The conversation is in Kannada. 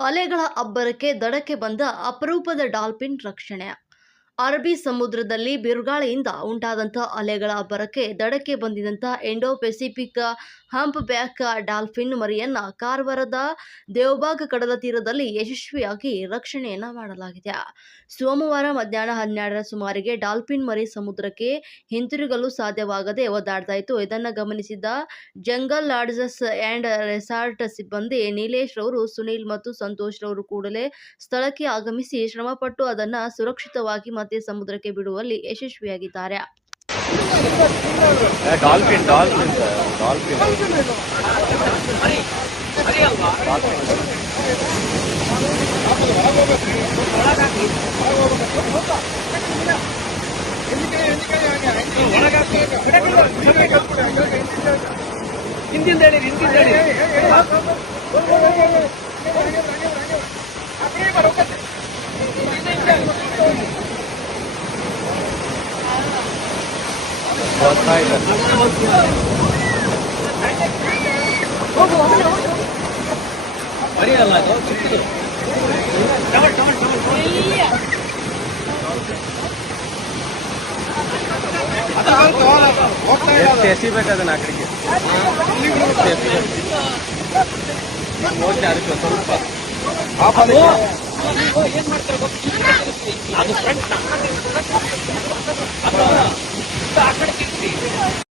ಅಲೆಗಳ ಅಬ್ಬರಕ್ಕೆ ದಡಕ್ಕೆ ಬಂದ ಅಪರೂಪದ ಡಾಲ್ಫಿನ್ ರಕ್ಷಣೆ. ಅರಬ್ಬಿ ಸಮುದ್ರದಲ್ಲಿ ಬಿರುಗಾಳಿಯಿಂದ ಉಂಟಾದಂಥ ಅಲೆಗಳ ಅಬ್ಬರಕ್ಕೆ ದಡಕ್ಕೆ ಬಂದಿದ್ದಂಥ Indo Pacific humpback dolphin ಮರಿಯನ್ನ ಕಾರವಾರದ ದೇವಬಾಗ ಕಡಲ ತೀರದಲ್ಲಿ ಯಶಸ್ವಿಯಾಗಿ ರಕ್ಷಣೆಯನ್ನ ಮಾಡಲಾಗಿದೆ. ಸೋಮವಾರ ಮಧ್ಯಾಹ್ನ 12ರ ಸುಮಾರಿಗೆ ಡಾಲ್ಫಿನ್ ಮರಿ ಸಮುದ್ರಕ್ಕೆ ಹಿಂತಿರುಗಲು ಸಾಧ್ಯವಾಗದೆ ಒದ್ದಾಡ್ತಾ ಇತ್ತು. ಇದನ್ನು ಗಮನಿಸಿದ ಜಂಗಲ್ ಲಾಡ್ಜಸ್ ಆ್ಯಂಡ್ ರೆಸಾರ್ಟ್ ಸಿಬ್ಬಂದಿ ನೀಲೇಶ್ ರವರು, ಸುನೀಲ್ ಮತ್ತು ಸಂತೋಷ್ ರವರು ಕೂಡಲೇ ಸ್ಥಳಕ್ಕೆ ಆಗಮಿಸಿ ಶ್ರಮಪಟ್ಟು ಅದನ್ನು ಸುರಕ್ಷಿತವಾಗಿ ಮತ್ತೆ ಸಮುದ್ರಕ್ಕೆ ಬಿಡುವಲ್ಲಿ ಯಶಸ್ವಿಯಾಗಿದ್ದಾರೆ. ಎಸಿಬೇಕದನ್ನ ಆ ಕಡೆಗೆ ಸ್ವಲ್ಪ